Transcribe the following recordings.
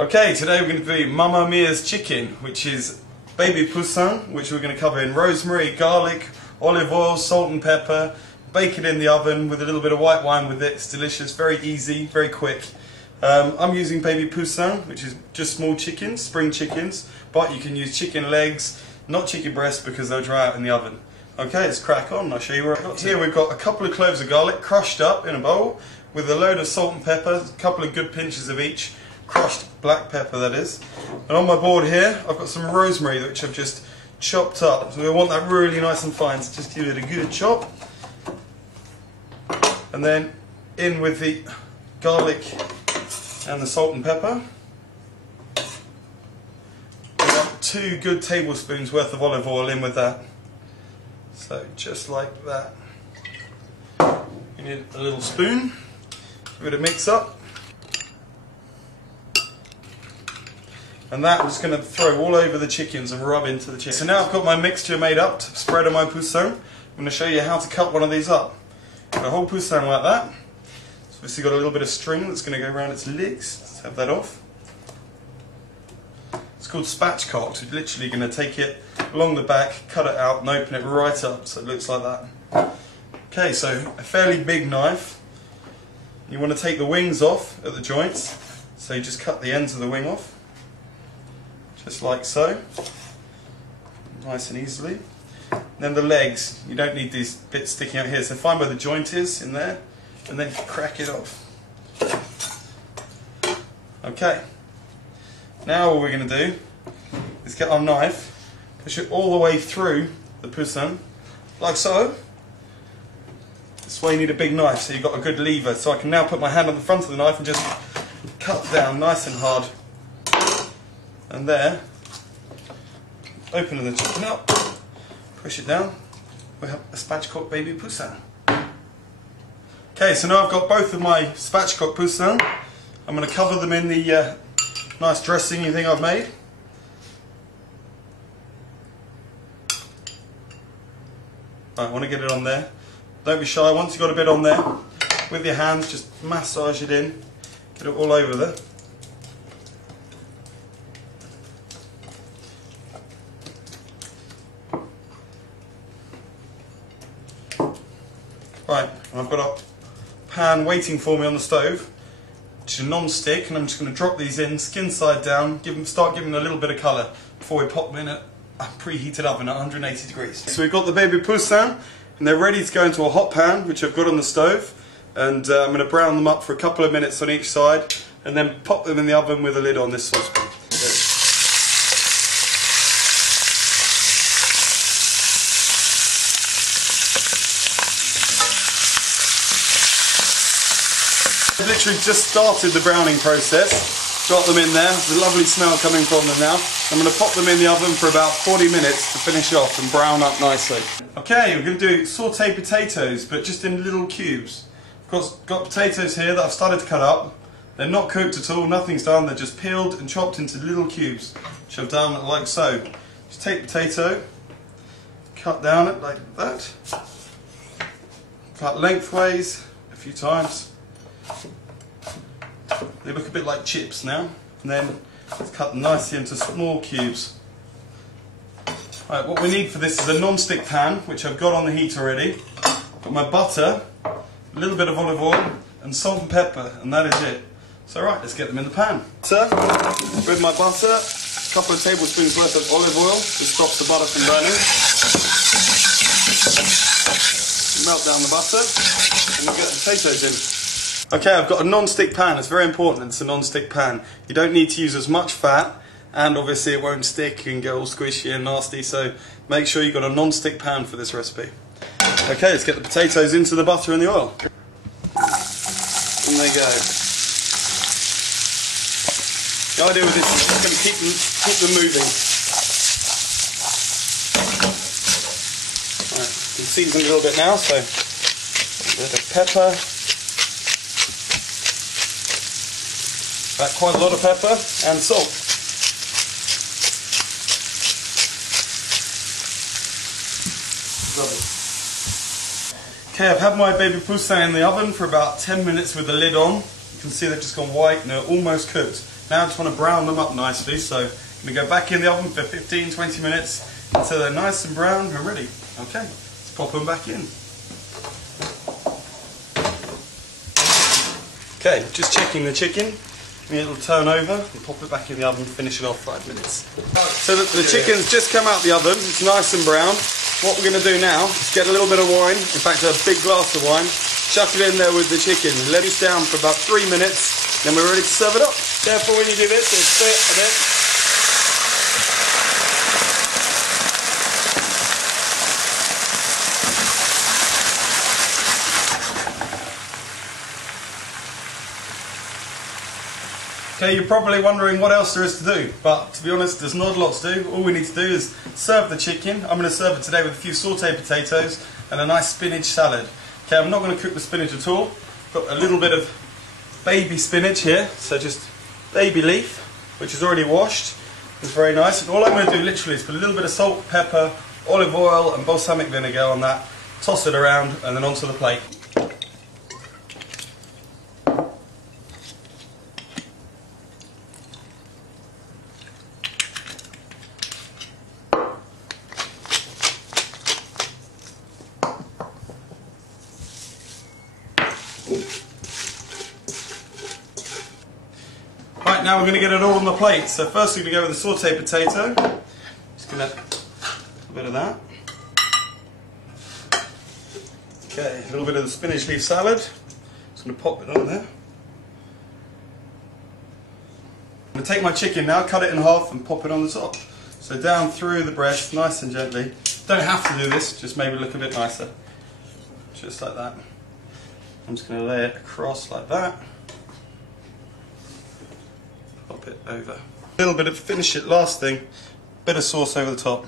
Okay, today we're going to do Mamma Mia's chicken, which is baby Poussin, which we're going to cover in rosemary, garlic, olive oil, salt and pepper. Bake it in the oven with a little bit of white wine with it. It's delicious, very easy, very quick. I'm using baby Poussin, which is just small chickens, spring chickens, but you can use chicken legs, not chicken breasts because they'll dry out in the oven. Okay, let's crack on. I'll show you where I got to. Here we've got a couple of cloves of garlic crushed up in a bowl with a load of salt and pepper, a couple of good pinches of each. Crushed black pepper, that is. And on my board here I've got some rosemary which I've just chopped up. So we want that really nice and fine, so just give it a good chop. And then in with the garlic and the salt and pepper. We've got 2 good tablespoons worth of olive oil in with that. So just like that. You need a little spoon. Give it a mix up. And that I'm just going to throw all over the chickens and rub into the chicken. So now I've got my mixture made up to spread on my Poussin. I'm going to show you how to cut one of these up. Got a whole Poussin like that. It's obviously got a little bit of string that's going to go around its legs. Let's have that off. It's called spatchcocked. You're literally going to take it along the back, cut it out and open it right up so it looks like that. Okay, so a fairly big knife. You want to take the wings off at the joints. So you just cut the ends of the wing off. Just like so, nice and easily. And then the legs, you don't need these bits sticking out here, so find where the joint is in there and then crack it off. Okay, now what we're going to do is get our knife, push it all the way through the Poussin, like so. This way you need a big knife, so you've got a good lever. So I can now put my hand on the front of the knife and just cut down nice and hard. And there, open the chicken up, push it down, we have a spatchcock baby Poussin. Okay, so now I've got both of my spatchcock Poussin. I'm going to cover them in the nice dressing you think I've made. Right, I want to get it on there. Don't be shy, once you've got a bit on there, with your hands just massage it in, get it all over there. Right, I've got a pan waiting for me on the stove, which is non-stick, and I'm just going to drop these in, skin side down, start giving them a little bit of colour before we pop them in a preheated oven at 180 degrees. So we've got the baby Poussin, and they're ready to go into a hot pan, which I've got on the stove, and I'm going to brown them up for a couple of minutes on each side, and then pop them in the oven with a lid on this saucepan. I've literally just started the browning process, got them in there, there's a lovely smell coming from them now. I'm going to pop them in the oven for about 40 minutes to finish off and brown up nicely. Okay, we're going to do sauteed potatoes, but just in little cubes. Of course, got potatoes here that I've started to cut up. They're not cooked at all, nothing's done, they're just peeled and chopped into little cubes, which I've done like so. Just take potato, cut down it like that, cut lengthways a few times. They look a bit like chips now, and then let's cut them nicely into small cubes. Right, what we need for this is a non-stick pan, which I've got on the heat already. Got my butter, a little bit of olive oil, and salt and pepper, and that is it. So right, let's get them in the pan. Spread my butter, a couple of tablespoons worth of olive oil to stop the butter from burning. Melt down the butter, and we'll get the potatoes in. Okay, I've got a non-stick pan. It's very important it's a non-stick pan. You don't need to use as much fat, and obviously it won't stick and get all squishy and nasty, so make sure you've got a non-stick pan for this recipe. Okay, let's get the potatoes into the butter and the oil. And there you go. The idea with this is just going to keep them moving. Right, you can season a little bit now, so a bit of pepper. Quite a lot of pepper and salt. Okay, I've had my baby Poussin in the oven for about 10 minutes with the lid on. You can see they've just gone white and they're almost cooked. Now I just want to brown them up nicely, so I'm going to go back in the oven for 15-20 minutes until they're nice and brown and ready. Okay, let's pop them back in. Okay, just checking the chicken. It'll turn over and pop it back in the oven, finish it off 5 minutes. So the chicken's just come out the oven, it's nice and brown. What we're going to do now is get a little bit of wine, in fact a big glass of wine, chuck it in there with the chicken, let it down for about 3 minutes, then we're ready to serve it up. Therefore when you do this, it'll spit a bit. Okay, you're probably wondering what else there is to do, but to be honest, there's not a lot to do. All we need to do is serve the chicken. I'm going to serve it today with a few sautéed potatoes and a nice spinach salad. Okay, I'm not going to cook the spinach at all. Got a little bit of baby spinach here, so just baby leaf, which is already washed. It's very nice. And all I'm going to do literally is put a little bit of salt, pepper, olive oil and balsamic vinegar on that, toss it around and then onto the plate. Right, now we're going to get it all on the plate. So first we're going to go with the sautéed potato. Just going to a bit of that. Okay, a little bit of the spinach leaf salad. Just going to pop it on there. I'm going to take my chicken now, cut it in half and pop it on the top. So down through the breast, nice and gently. Don't have to do this, just maybe look a bit nicer. Just like that. I'm just going to lay it across like that. Pop it over. A little bit of, finish it, last thing, bit of sauce over the top.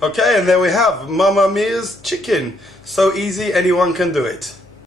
Okay, and there we have Mamma Mia's chicken. So easy, anyone can do it.